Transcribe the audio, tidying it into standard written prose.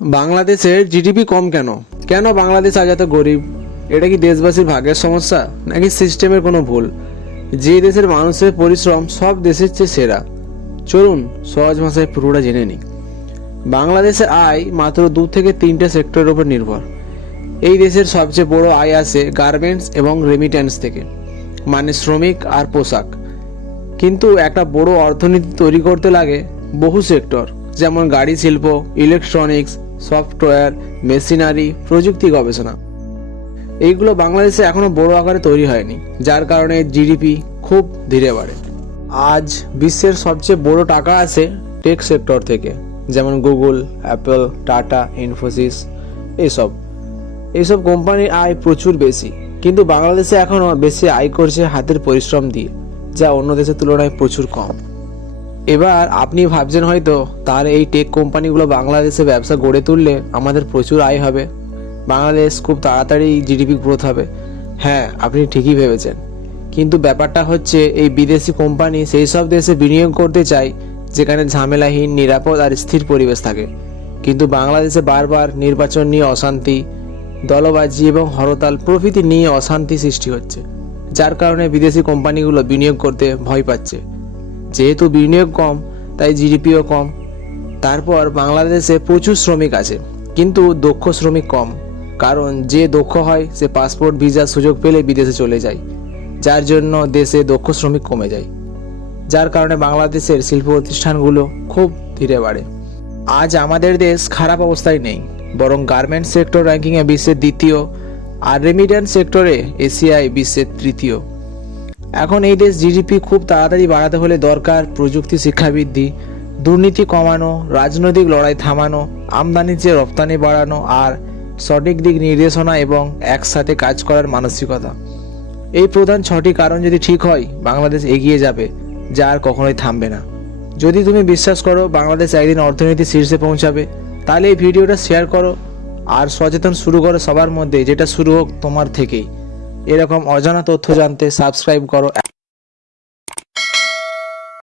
বাংলাদেশের জিডিপি কম কেন? কেন বাংলাদেশ আজ এত গরিব? এটা কি দেশবাসীর ভাগ্যের সমস্যা নাকি সিস্টেমের কোনো ভুল? যে দেশের মানুষের পরিশ্রম সব দেশের চেয়ে সেরা। চলুন সহজ ভাষায় পুরোটা জেনে নিই। বাংলাদেশের আয় মাত্র 2 থেকে 3টে সেক্টরের উপর নির্ভর। এই দেশের সবচেয়ে বড় আয় আসে গার্মেন্টস এবং রেমিট্যান্স থেকে, মানে শ্রমিক আর পোশাক। কিন্তু একটা বড় অর্থনীতি তৈরি করতে লাগে বহু সেক্টর, যেমন গাড়ি শিল্প, ইলেকট্রনিক্স, সফটওয়্যার, মেশিনারি, প্রযুক্তি গবেষণা। এইগুলো বাংলাদেশে এখনো বড় আকারে তৈরি হয়নি, যার কারণে জিডিপি খুব ধীরে বাড়ে। আজ বিশ্বের সবচেয়ে বড় টাকা আসে টেক সেক্টর থেকে, যেমন গুগল, অ্যাপল, টাটা, ইনফোসিস। এইসব কোম্পানির আয় প্রচুর বেশি, কিন্তু বাংলাদেশে এখনও বেশি আয় করছে হাতের পরিশ্রম দিয়ে, যা অন্য দেশের তুলনায় প্রচুর কম। এবার আপনি ভাবছেন হয়তো, তাহলে এই টেক কোম্পানিগুলো বাংলাদেশে ব্যবসা গড়ে তুললে আমাদের প্রচুর আয় হবে, বাংলাদেশ খুব তাড়াতাড়ি জিডিপি গ্রোথ হবে। হ্যাঁ, আপনি ঠিকই ভেবেছেন, কিন্তু ব্যাপারটা হচ্ছে এই বিদেশি কোম্পানি সেই সব দেশে বিনিয়োগ করতে চায় যেখানে ঝামেলাহীন, নিরাপদ আর স্থির পরিবেশ থাকে। কিন্তু বাংলাদেশে বারবার নির্বাচন নিয়ে অশান্তি, দলবাজি এবং হরতাল প্রভৃতি নিয়ে অশান্তি সৃষ্টি হচ্ছে, যার কারণে বিদেশি কোম্পানিগুলো বিনিয়োগ করতে ভয় পাচ্ছে। যেহেতু বিনিয়োগ কম, তাই জিডিপিও কম। তারপর বাংলাদেশে প্রচুর শ্রমিক আছে, কিন্তু দক্ষ শ্রমিক কম, কারণ যে দক্ষ হয় সে পাসপোর্ট ভিসার সুযোগ পেলে বিদেশে চলে যায়, যার জন্য দেশে দক্ষ শ্রমিক কমে যায়, যার কারণে বাংলাদেশের শিল্প প্রতিষ্ঠানগুলো খুব ধীরে বাড়ে। আজ আমাদের দেশ খারাপ অবস্থায় নেই, বরং গার্মেন্টস সেক্টর র্যাঙ্কিংয়ে বিশ্বের দ্বিতীয়, আর রেমিট্যান্স সেক্টরে এশিয়ায় বিশ্বের তৃতীয়। এখন এই দেশ জিডিপি খুব তাড়াতাড়ি বাড়াতে হলে দরকার প্রযুক্তি শিক্ষা বৃদ্ধি, দুর্নীতি কমানো, রাজনৈতিক লড়াই থামানো, আমদানির চেয়ে রপ্তানি বাড়ানো, আর সঠিক দিক নির্দেশনা এবং একসাথে কাজ করার মানসিকতা। এই প্রধান 6টি কারণ যদি ঠিক হয়, বাংলাদেশ এগিয়ে যাবে, যা আর কখনোই থামবে না। যদি তুমি বিশ্বাস করো বাংলাদেশ একদিন অর্থনীতি শীর্ষে পৌঁছাবে, তাহলে এই ভিডিওটা শেয়ার করো আর সচেতন শুরু করো সবার মধ্যে, যেটা শুরু হোক তোমার থেকেই। এরকম অজানা তথ্য জানতে সাবস্ক্রাইব করো।